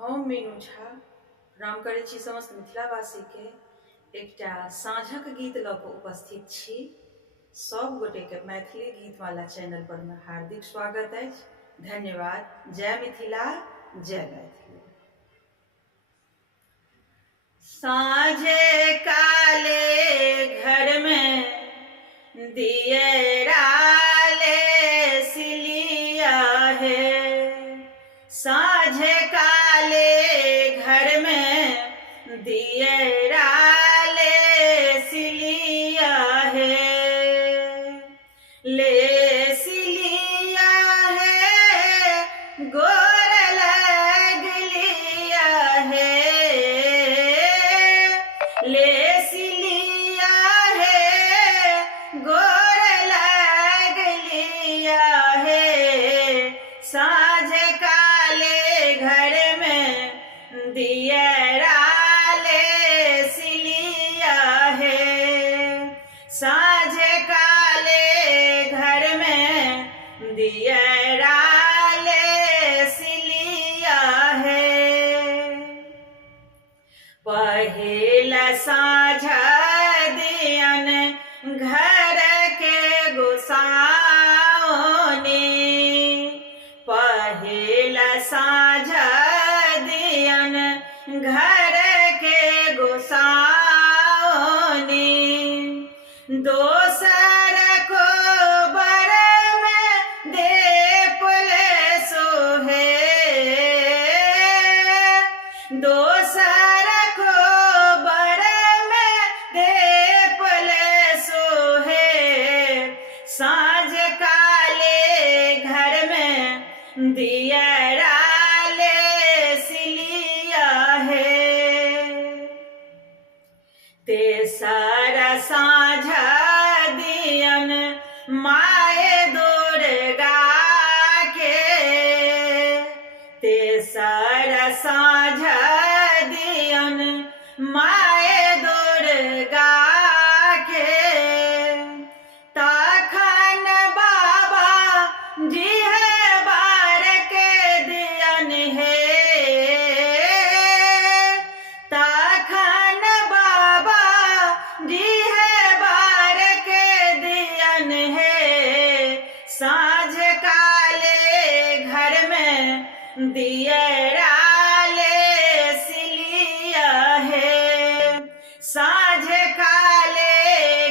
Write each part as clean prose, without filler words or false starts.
हम मीनू झा राम करै छी समस्त मिथिलावासी के एकटा साँझक गीत लऽ कऽ उपस्थित छी। सब गोटे के मैथिली गीतमाला चैनल पर में हार्दिक स्वागत अछि। धन्यवाद। जय मिथिला, जय मैथिली। साँझे काले घर में दियरा ले सिलिया है, साँझे काले घर में दियरा ले सिलिया है, ले सिलिया है गोर लग लिया है, ले सिलिया है गोर लग लिया है, साँझ काले घर में दियरा ले सिलिया है, साँझ काले घर में दियरा ले सिलिया है। पहिल साँझ दियन घर के गोसाउनी, पहिल साँझ दियन घर के गोसाउनी, दोसर को बर में देपल सोहे, दोसर को बर में देपल सोहे, साँझ काले घर में दियरा ले सिलिया है। तेसर साँझ दियन माए दुर्गा के, तेसर साँझ दियन माए दुर्गा के, तखन बाबा जी है बार के दियन है, तखन बाबा जी है बार के दियन है, साँझ काले घर में दियरा ले सिलिया है, साँझ काले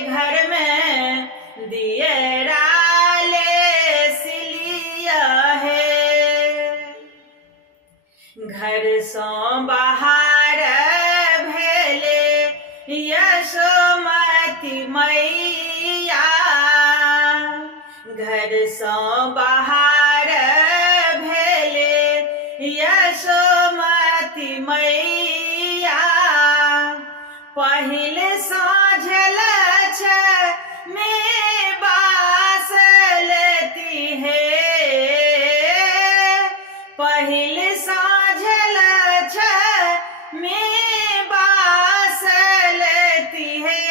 घर में दियरा ले सिलिया है। घर सो बाहर भेले यशोमती मैया, घर सो बाहर भेले यशोमती मैया, पहिल साँझ लक्ष्मी बास लेती है, पहिल साँझ लक्ष्मी बास लेती है,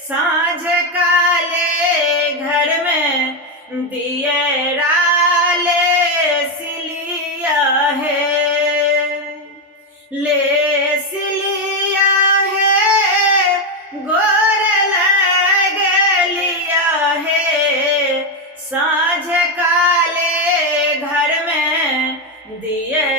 साँझ काले घर में दियरा ले सिलिया है, ले सिलिया है गोर लग लिया है, साँझ काले घर में दियरा